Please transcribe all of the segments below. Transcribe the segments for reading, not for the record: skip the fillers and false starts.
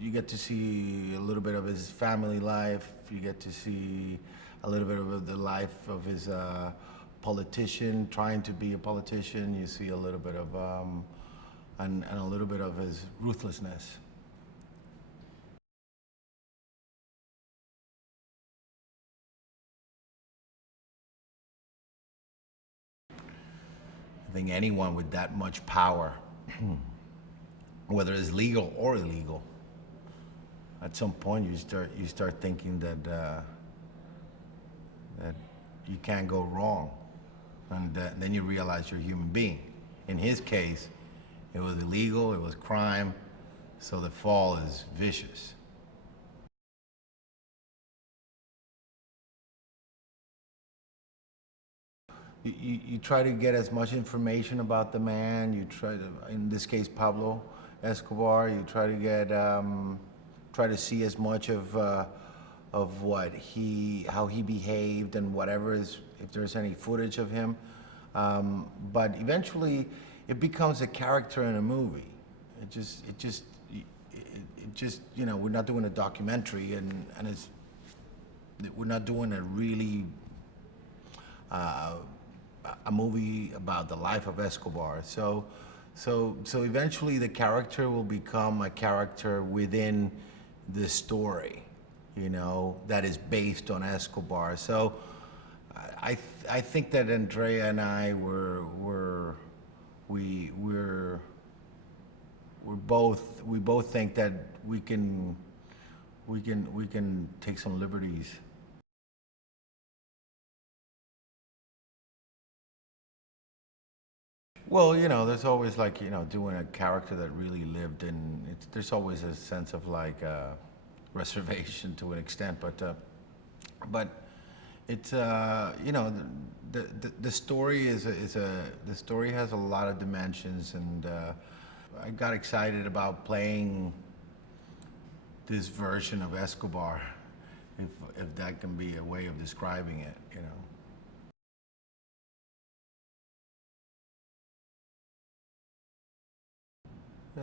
you get to see a little bit of his family life. You get to see a little bit of the life of his politician, trying to be a politician. You see a little bit of, and a little bit of his ruthlessness. I think anyone with that much power, whether it's legal or illegal, at some point you start thinking that that you can't go wrong, and then you realize you're a human being. In his case, it was illegal, it was crime, so the fall is vicious. You try to get as much information about the man. You try to, in this case, Pablo Escobar. You try to get, try to see as much of what how he behaved and whatever is, if there's any footage of him. But eventually, it becomes a character in a movie. It just, you know, we're not doing a documentary, and we're not doing a really. A movie about the life of Escobar. So eventually the character will become a character within the story, you know, that is based on Escobar. So I think that Andrea and I we both think that we can take some liberties. Well, you know, there's always like, you know, doing a character that really lived, and there's always a sense of like reservation to an extent, but it's you know, the story the story has a lot of dimensions, and I got excited about playing this version of Escobar, if that can be a way of describing it, you know.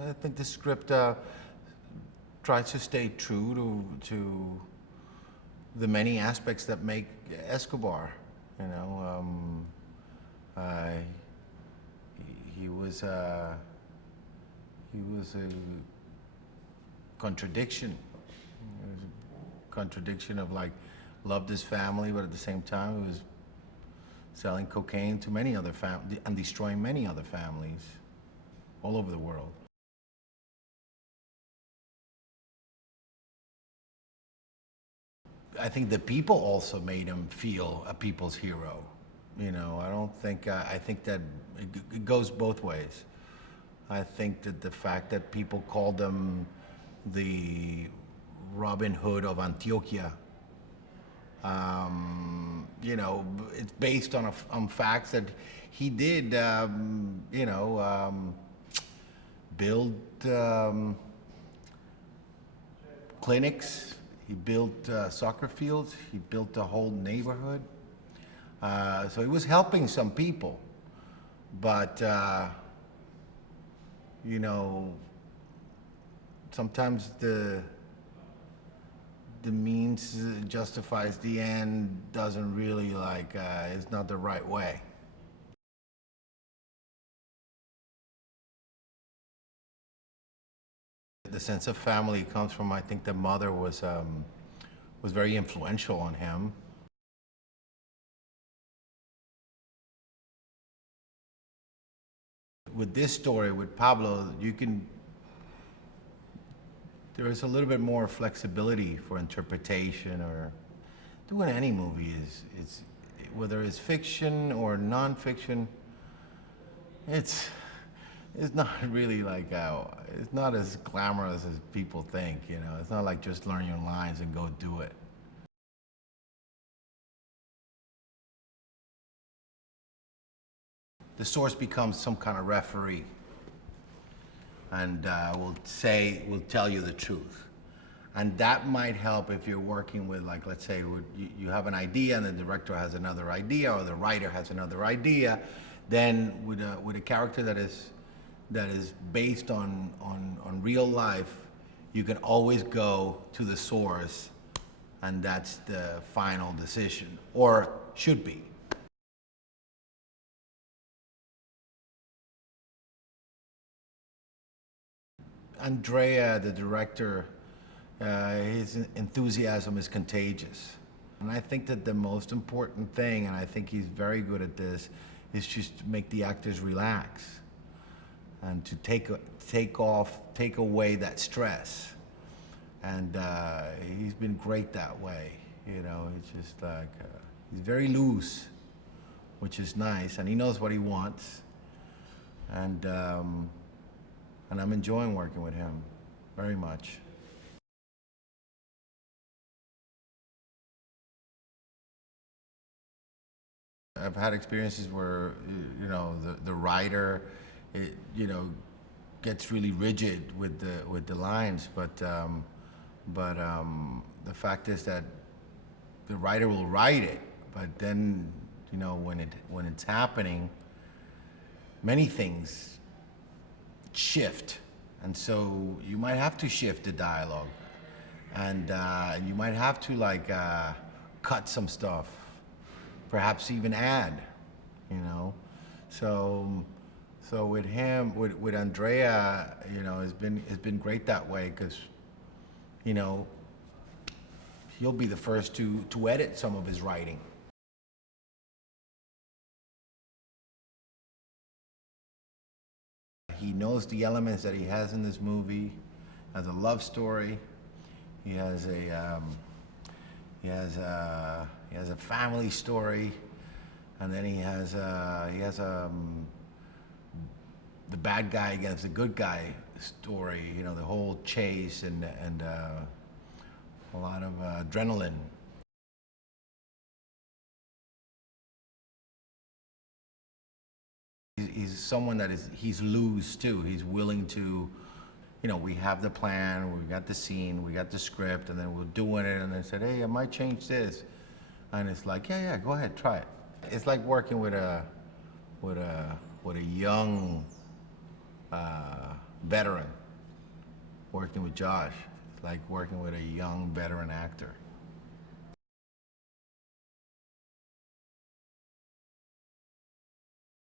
I think the script tries to stay true to the many aspects that make Escobar. You know, he was a contradiction. He was a contradiction of like loved his family, but at the same time he was selling cocaine to many other families and destroying many other families all over the world. I think the people also made him feel a people's hero. You know, I don't think, I think that it goes both ways. I think that the fact that people called him the Robin Hood of Antioquia, you know, it's based on facts that he did, you know, build clinics. He built soccer fields. He built a whole neighborhood. So he was helping some people, but you know, sometimes the means justifies the end doesn't really like it's not the right way. The sense of family comes from, I think the mother was very influential on him. With this story, with Pablo, there is a little bit more flexibility for interpretation, or doing any movie is whether it's fiction or nonfiction, it's not really like, it's not as glamorous as people think, you know. It's not like just learn your lines and go do it. The source becomes some kind of referee, and will tell you the truth. And that might help if you're working with, like, let's say you have an idea and the director has another idea, or the writer has another idea. Then with a character that is based on real life, you can always go to the source, and that's the final decision, or should be. Andrea, the director, his enthusiasm is contagious. And I think that the most important thing, and I think he's very good at this, is just to make the actors relax and to take away that stress. And he's been great that way. You know, it's just like, he's very loose, which is nice, and he knows what he wants. And I'm enjoying working with him very much. I've had experiences where, you know, the writer, you know, gets really rigid with the lines, but the fact is that the writer will write it, but then, you know, when it's happening, many things shift, and so you might have to shift the dialogue, and you might have to like cut some stuff, perhaps even add, you know. So with him, with Andrea, you know, it's been great that way, because, you know, he'll be the first to edit some of his writing. He knows the elements that he has in this movie. Has a love story. He has a family story, and then he has the bad guy against the good guy story. You know, the whole chase and a lot of adrenaline. He's someone that he's loose too. He's willing to, you know, we have the plan, we got the scene, we got the script, and then we're doing it, and they said, hey, I might change this. And it's like, yeah, go ahead, try it. It's like working with a young veteran, working with Josh. It's like working with a young veteran actor.